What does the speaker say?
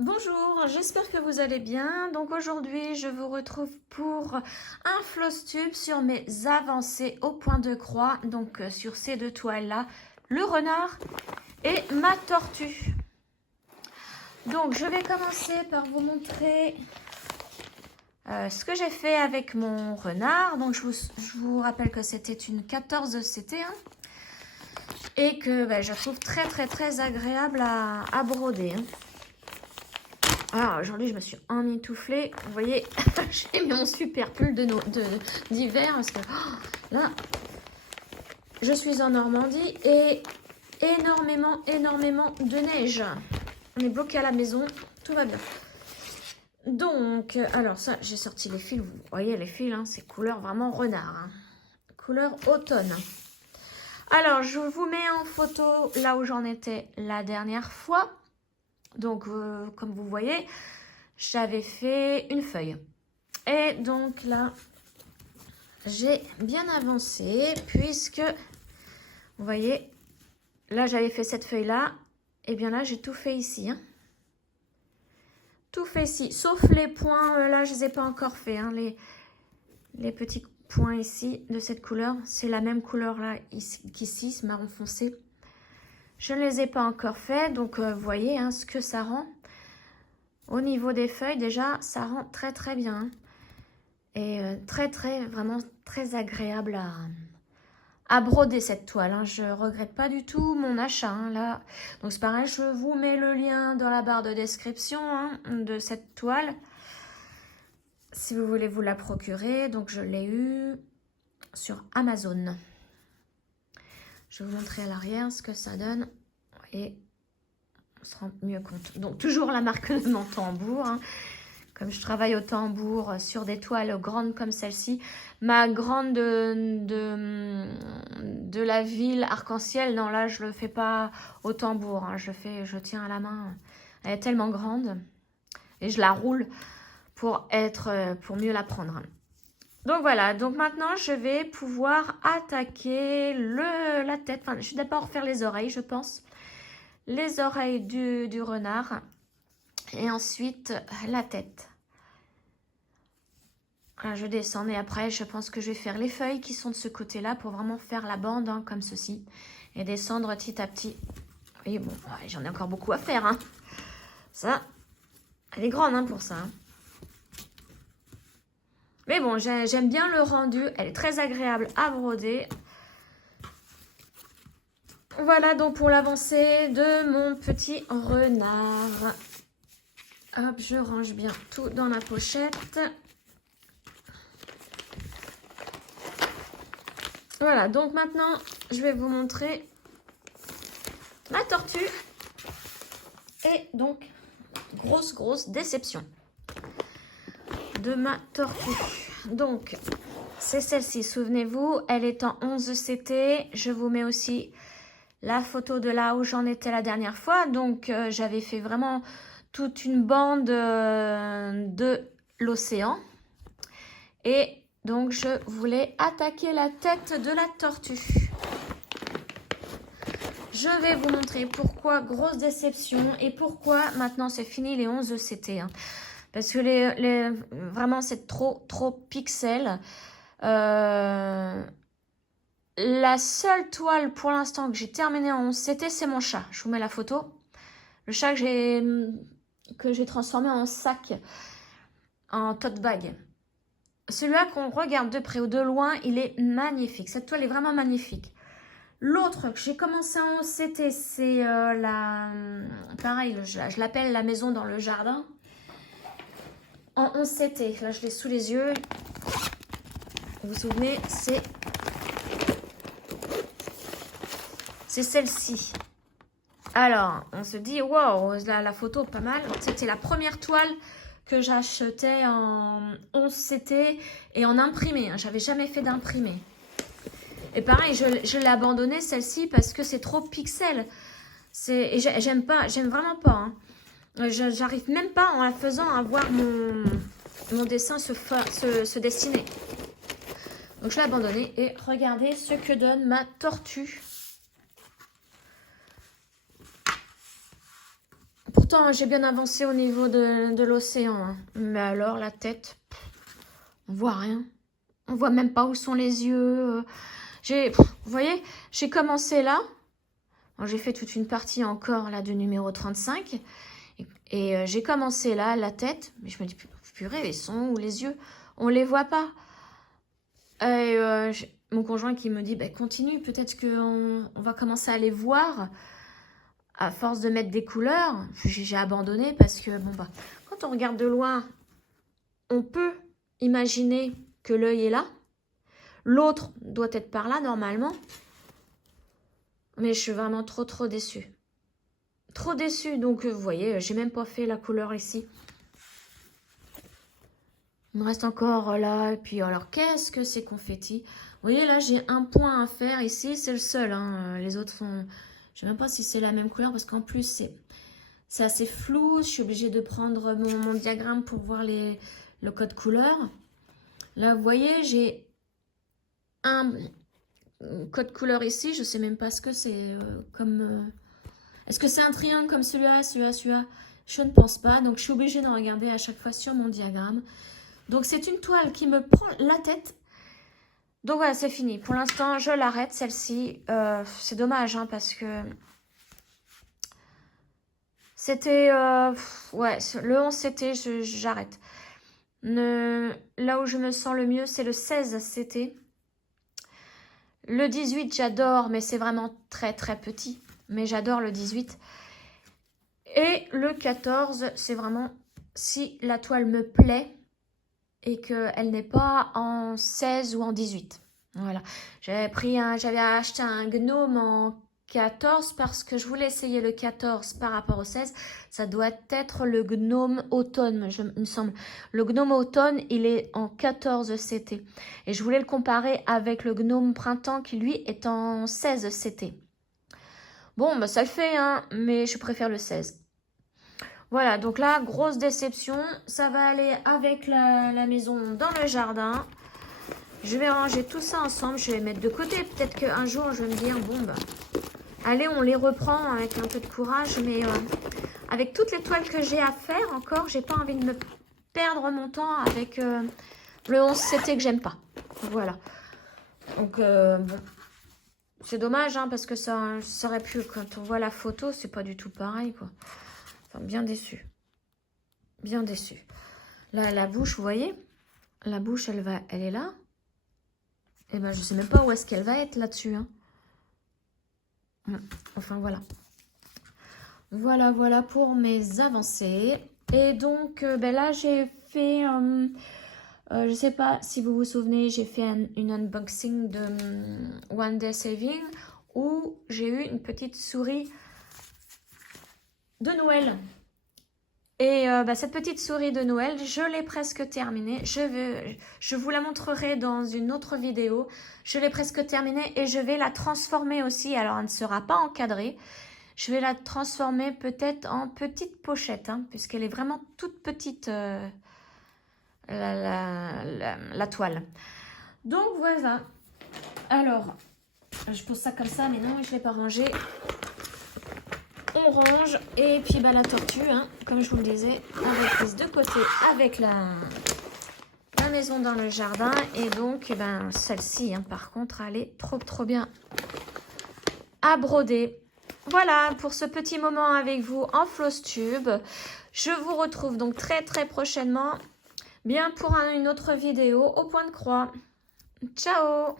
Bonjour, j'espère que vous allez bien. Donc aujourd'hui, je vous retrouve pour un floss tube sur mes avancées au point de croix. Donc sur ces deux toiles-là, le renard et ma tortue. Donc je vais commencer par vous montrer ce que j'ai fait avec mon renard. Donc je vous rappelle que c'était une 14 CT1 et que je trouve très agréable à broder. Alors aujourd'hui je me suis emmitouflée, vous voyez, j'ai mis mon super pull d'hiver parce que là je suis en Normandie et énormément de neige. On est bloqué à la maison, tout va bien. Donc, alors ça j'ai sorti les fils, vous voyez les fils, hein, c'est couleur vraiment renard, hein, couleur automne. Alors je vous mets en photo là où j'en étais la dernière fois. Donc, comme vous voyez, j'avais fait une feuille. Et donc là, j'ai bien avancé puisque, vous voyez, là, j'avais fait cette feuille-là. Et bien là, j'ai tout fait ici. Hein. Tout fait ici, sauf les points, là, je ne les ai pas encore fait. Hein, les petits points ici de cette couleur. C'est la même couleur là qu'ici, ce marron foncé. Je ne les ai pas encore fait. Donc, vous voyez hein, ce que ça rend. Au niveau des feuilles, déjà, ça rend très bien. Hein. Et vraiment très agréable à broder cette toile. Hein. Je regrette pas du tout mon achat. Hein, là. Donc c'est pareil, je vous mets le lien dans la barre de description hein, de cette toile. Si vous voulez vous la procurer. Donc je l'ai eu sur Amazon. Je vais vous montrer à l'arrière ce que ça donne. Vous voyez, on se rend mieux compte. Donc toujours la marque de mon tambour. Hein. Comme je travaille au tambour sur des toiles grandes comme celle-ci. Ma grande de la ville arc-en-ciel, non là je le fais pas au tambour. Hein, je tiens à la main. Elle est tellement grande. Et je la roule pour mieux la prendre. Donc voilà, donc maintenant je vais pouvoir attaquer la tête. Enfin, je vais d'abord faire les oreilles, je pense. Les oreilles du renard. Et ensuite la tête. Voilà, je descends et après je pense que je vais faire les feuilles qui sont de ce côté là pour vraiment faire la bande hein, comme ceci. Et descendre petit à petit. Vous voyez, bon, ouais, j'en ai encore beaucoup à faire. Hein. Ça, elle est grande hein, pour ça. Hein. Mais bon, j'aime bien le rendu. Elle est très agréable à broder. Voilà donc pour l'avancée de mon petit renard. Hop, je range bien tout dans la pochette. Voilà, donc maintenant, je vais vous montrer ma tortue. Et donc, grosse déception de ma tortue. Donc, c'est celle-ci, souvenez-vous, elle est en 11 CT. Je vous mets aussi la photo de là où j'en étais la dernière fois. Donc, j'avais fait vraiment toute une bande de l'océan. Et donc, je voulais attaquer la tête de la tortue. Je vais vous montrer pourquoi grosse déception et pourquoi maintenant c'est fini les 11 CT. Hein. Parce que vraiment c'est trop pixel. La seule toile pour l'instant que j'ai terminée en 11 CT, c'est mon chat. Je vous mets la photo. Le chat que j'ai transformé en sac, en tote bag. Celui-là qu'on regarde de près ou de loin, il est magnifique. Cette toile est vraiment magnifique. L'autre que j'ai commencé en CT, c'est pareil, je l'appelle la maison dans le jardin. En 11 CT, là je l'ai sous les yeux. Vous vous souvenez, c'est celle-ci. Alors, on se dit, wow, la photo pas mal. C'était la première toile que j'achetais en 11 CT et en imprimé. Hein. J'avais jamais fait d'imprimé. Et pareil, je l'ai abandonnée celle-ci parce que c'est trop pixel. Et j'aime vraiment pas. Hein. J'arrive même pas en la faisant à voir mon dessin se dessiner. Donc je l'ai abandonnée et regardez ce que donne ma tortue. Pourtant, j'ai bien avancé au niveau de l'océan. Hein. Mais alors, la tête, on voit rien. On voit même pas où sont les yeux. Vous voyez, j'ai commencé là. J'ai fait toute une partie encore là de numéro 35. Et j'ai commencé là, la tête. Mais je me dis, purée, ils sont où les yeux? On les voit pas. Et mon conjoint qui me dit, bah, continue, peut-être qu'on va commencer à les voir. À force de mettre des couleurs, j'ai abandonné parce que, bon, bah, quand on regarde de loin, on peut imaginer que l'œil est là. L'autre doit être par là, normalement. Mais je suis vraiment trop déçue. Trop déçue. Donc, vous voyez, j'ai même pas fait la couleur ici. Il me reste encore là. Et puis, alors, qu'est-ce que c'est confetti? Vous voyez, là, j'ai un point à faire ici. C'est le seul. Hein. Les autres sont... Je ne sais même pas si c'est la même couleur parce qu'en plus, c'est assez flou. Je suis obligée de prendre mon diagramme pour voir le code couleur. Là, vous voyez, j'ai un code couleur ici. Je ne sais même pas ce que c'est comme... Est-ce que c'est un triangle comme celui-là, celui-là? Je ne pense pas. Donc, je suis obligée de regarder à chaque fois sur mon diagramme. Donc, c'est une toile qui me prend la tête. Donc, voilà, c'est fini. Pour l'instant, je l'arrête, celle-ci. C'est dommage, hein, parce que... C'était... ouais, le 11, c'était... J'arrête. Là où je me sens le mieux, c'est le 16, c'était. Le 18, j'adore, mais c'est vraiment très petit. Mais j'adore le 18. Et le 14, c'est vraiment si la toile me plaît et qu'elle n'est pas en 16 ou en 18. Voilà. J'avais acheté un gnome en 14 parce que je voulais essayer le 14 par rapport au 16. Ça doit être le gnome automne, il me semble. Le gnome automne, il est en 14 CT. Et je voulais le comparer avec le gnome printemps qui, lui, est en 16 CT. Bon, bah, ça le fait, hein, mais je préfère le 16. Voilà, donc là, grosse déception. Ça va aller avec la maison dans le jardin. Je vais ranger tout ça ensemble. Je vais mettre de côté. Peut-être qu'un jour, je vais me dire, bon, bah, allez, on les reprend avec un peu de courage. Mais avec toutes les toiles que j'ai à faire encore, j'ai pas envie de me perdre mon temps avec le 11 CT que j'aime pas. Voilà. Donc, bon. C'est dommage, hein, parce que ça aurait pu, quand on voit la photo, c'est pas du tout pareil, quoi. Enfin, bien déçu. Bien déçu. Là, la bouche, vous voyez? La bouche, elle est là. Et ben, je sais même pas où est-ce qu'elle va être là-dessus. Hein. Enfin, voilà. Voilà pour mes avancées. Et donc, ben là, j'ai fait... je sais pas si vous vous souvenez, j'ai fait une unboxing de One Day Saving où j'ai eu une petite souris de Noël. Et bah, cette petite souris de Noël, je l'ai presque terminée. Je vous la montrerai dans une autre vidéo. Je l'ai presque terminée et je vais la transformer aussi. Alors, elle ne sera pas encadrée. Je vais la transformer peut-être en petite pochette, hein, puisqu'elle est vraiment toute petite, la toile. Donc, voilà. Alors, je pose ça comme ça, mais non, je ne l'ai pas rangé. On range et puis bah, la tortue, hein, comme je vous le disais, on va mise de côté avec la maison dans le jardin. Et donc, ben, celle-ci, hein, par contre, elle est trop bien à broder. Voilà pour ce petit moment avec vous en Flosstube. Je vous retrouve donc très prochainement, bien pour une autre vidéo au point de croix. Ciao!